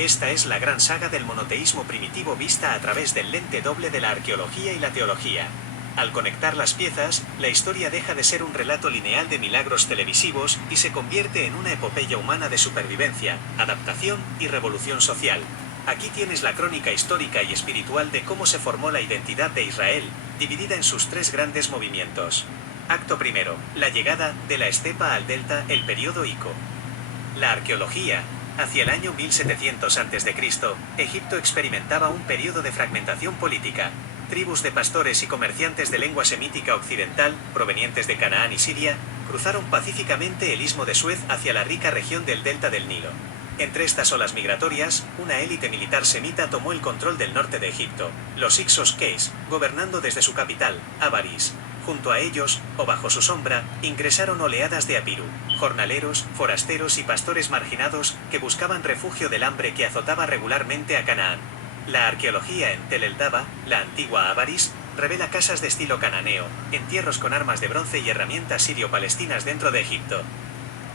Esta es la gran saga del monoteísmo primitivo vista a través del lente doble de la arqueología y la teología. Al conectar las piezas, la historia deja de ser un relato lineal de milagros televisivos y se convierte en una epopeya humana de supervivencia, adaptación y revolución social. Aquí tienes la crónica histórica y espiritual de cómo se formó la identidad de Israel, dividida en sus tres grandes movimientos. Acto primero, la llegada de la estepa al delta, el periodo Ico. La arqueología. Hacia el año 1700 a.C., Egipto experimentaba un periodo de fragmentación política. Tribus de pastores y comerciantes de lengua semítica occidental, provenientes de Canaán y Siria, cruzaron pacíficamente el istmo de Suez hacia la rica región del delta del Nilo. Entre estas olas migratorias, una élite militar semita tomó el control del norte de Egipto, los Hyksos Keis, gobernando desde su capital, Avaris. Junto a ellos, o bajo su sombra, ingresaron oleadas de apiru, jornaleros, forasteros y pastores marginados que buscaban refugio del hambre que azotaba regularmente a Canaán. La arqueología en Tel el Daba, la antigua Avaris, revela casas de estilo cananeo, entierros con armas de bronce y herramientas sirio-palestinas dentro de Egipto.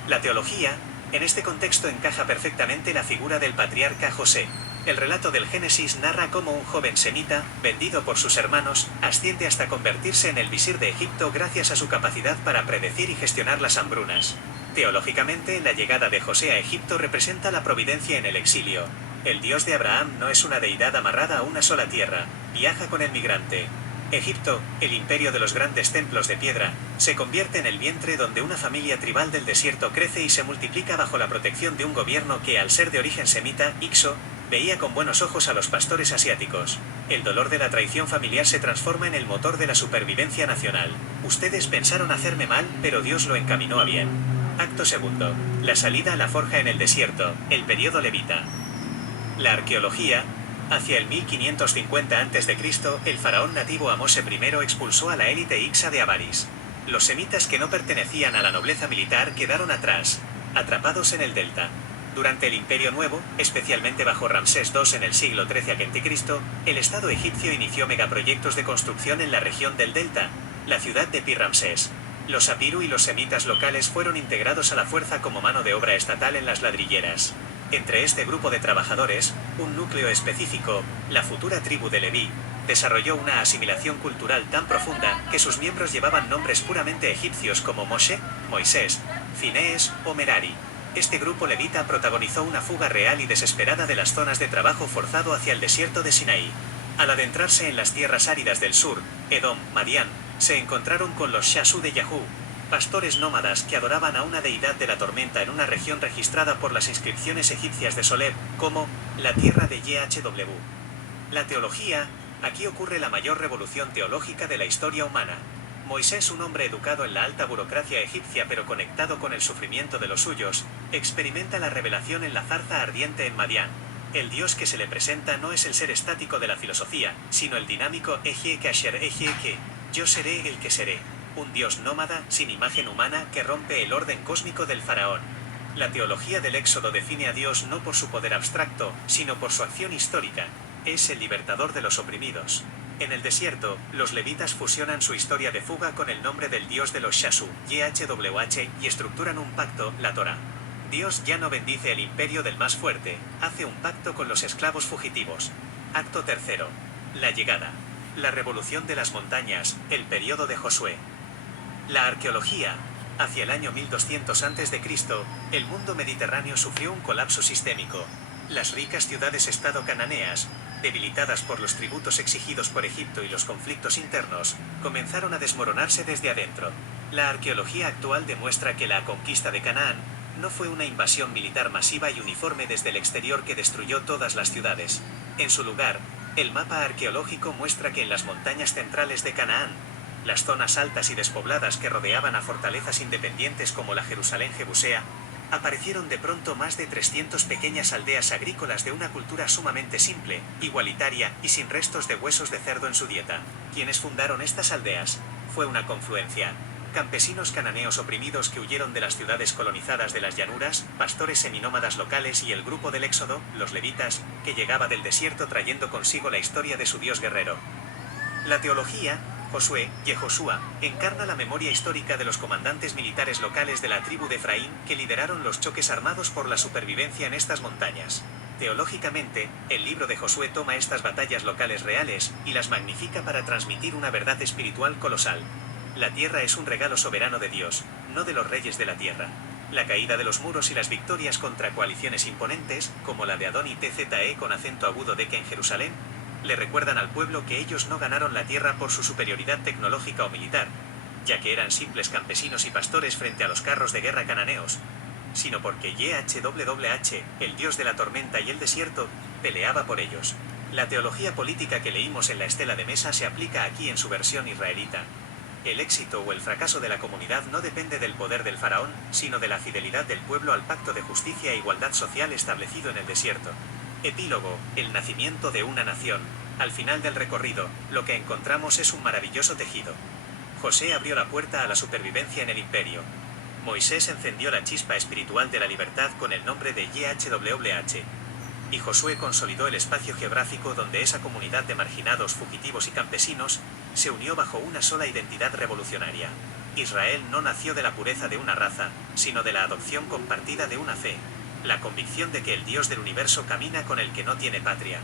La teología. En este contexto encaja perfectamente la figura del patriarca José. El relato del Génesis narra cómo un joven semita, vendido por sus hermanos, asciende hasta convertirse en el visir de Egipto gracias a su capacidad para predecir y gestionar las hambrunas. Teológicamente, la llegada de José a Egipto representa la providencia en el exilio. El Dios de Abraham no es una deidad amarrada a una sola tierra, viaja con el migrante. Egipto, el imperio de los grandes templos de piedra, se convierte en el vientre donde una familia tribal del desierto crece y se multiplica bajo la protección de un gobierno que, al ser de origen semita, Hykso, veía con buenos ojos a los pastores asiáticos. El dolor de la traición familiar se transforma en el motor de la supervivencia nacional. Ustedes pensaron hacerme mal, pero Dios lo encaminó a bien. Acto segundo. La salida a la forja en el desierto, el periodo levita. La arqueología. Hacia el 1550 a.C., el faraón nativo Amose I expulsó a la élite hiksa de Avaris. Los semitas que no pertenecían a la nobleza militar quedaron atrás, atrapados en el delta. Durante el Imperio Nuevo, especialmente bajo Ramsés II en el siglo XIII a.C., el Estado egipcio inició megaproyectos de construcción en la región del delta, la ciudad de Pi-Ramsés. Los apiru y los semitas locales fueron integrados a la fuerza como mano de obra estatal en las ladrilleras. Entre este grupo de trabajadores, un núcleo específico, la futura tribu de Leví, desarrolló una asimilación cultural tan profunda que sus miembros llevaban nombres puramente egipcios como Moshe, Moisés, Finees o Merari. Este grupo levita protagonizó una fuga real y desesperada de las zonas de trabajo forzado hacia el desierto de Sinaí. Al adentrarse en las tierras áridas del sur, Edom, Madián, se encontraron con los Shasu de Yahú, pastores nómadas que adoraban a una deidad de la tormenta en una región registrada por las inscripciones egipcias de Soleb, como la tierra de YHW. La teología. Aquí ocurre la mayor revolución teológica de la historia humana. Moisés, un hombre educado en la alta burocracia egipcia pero conectado con el sufrimiento de los suyos, experimenta la revelación en la zarza ardiente en Madián. El Dios que se le presenta no es el ser estático de la filosofía, sino el dinámico Eje Kasher Eje que, yo seré el que seré. Un Dios nómada, sin imagen humana, que rompe el orden cósmico del faraón. La teología del Éxodo define a Dios no por su poder abstracto, sino por su acción histórica. Es el libertador de los oprimidos. En el desierto, los levitas fusionan su historia de fuga con el nombre del Dios de los Shasu, YHWH, y estructuran un pacto, la Torá. Dios ya no bendice el imperio del más fuerte, hace un pacto con los esclavos fugitivos. Acto tercero. La llegada. La revolución de las montañas, el periodo de Josué. La arqueología. Hacia el año 1200 a.C., el mundo mediterráneo sufrió un colapso sistémico. Las ricas ciudades-estado cananeas, debilitadas por los tributos exigidos por Egipto y los conflictos internos, comenzaron a desmoronarse desde adentro. La arqueología actual demuestra que la conquista de Canaán no fue una invasión militar masiva y uniforme desde el exterior que destruyó todas las ciudades. En su lugar, el mapa arqueológico muestra que en las montañas centrales de Canaán, las zonas altas y despobladas que rodeaban a fortalezas independientes como la Jerusalén jebusea, aparecieron de pronto más de 300 pequeñas aldeas agrícolas de una cultura sumamente simple, igualitaria y sin restos de huesos de cerdo en su dieta. ¿Quiénes fundaron estas aldeas? Fue una confluencia. Campesinos cananeos oprimidos que huyeron de las ciudades colonizadas de las llanuras, pastores seminómadas locales y el grupo del Éxodo, los levitas, que llegaba del desierto trayendo consigo la historia de su dios guerrero. La teología. Josué, Yehoshua, encarna la memoria histórica de los comandantes militares locales de la tribu de Efraín que lideraron los choques armados por la supervivencia en estas montañas. Teológicamente, el libro de Josué toma estas batallas locales reales y las magnifica para transmitir una verdad espiritual colosal. La tierra es un regalo soberano de Dios, no de los reyes de la tierra. La caída de los muros y las victorias contra coaliciones imponentes, como la de Adón y TZE con acento agudo de que en Jerusalén, le recuerdan al pueblo que ellos no ganaron la tierra por su superioridad tecnológica o militar, ya que eran simples campesinos y pastores frente a los carros de guerra cananeos, sino porque YHWH, el dios de la tormenta y el desierto, peleaba por ellos. La teología política que leímos en la estela de mesa se aplica aquí en su versión israelita. El éxito o el fracaso de la comunidad no depende del poder del faraón, sino de la fidelidad del pueblo al pacto de justicia e igualdad social establecido en el desierto. Epílogo, el nacimiento de una nación. Al final del recorrido, lo que encontramos es un maravilloso tejido. José abrió la puerta a la supervivencia en el imperio. Moisés encendió la chispa espiritual de la libertad con el nombre de YHWH. Y Josué consolidó el espacio geográfico donde esa comunidad de marginados, fugitivos y campesinos se unió bajo una sola identidad revolucionaria. Israel no nació de la pureza de una raza, sino de la adopción compartida de una fe. La convicción de que el Dios del universo camina con el que no tiene patria.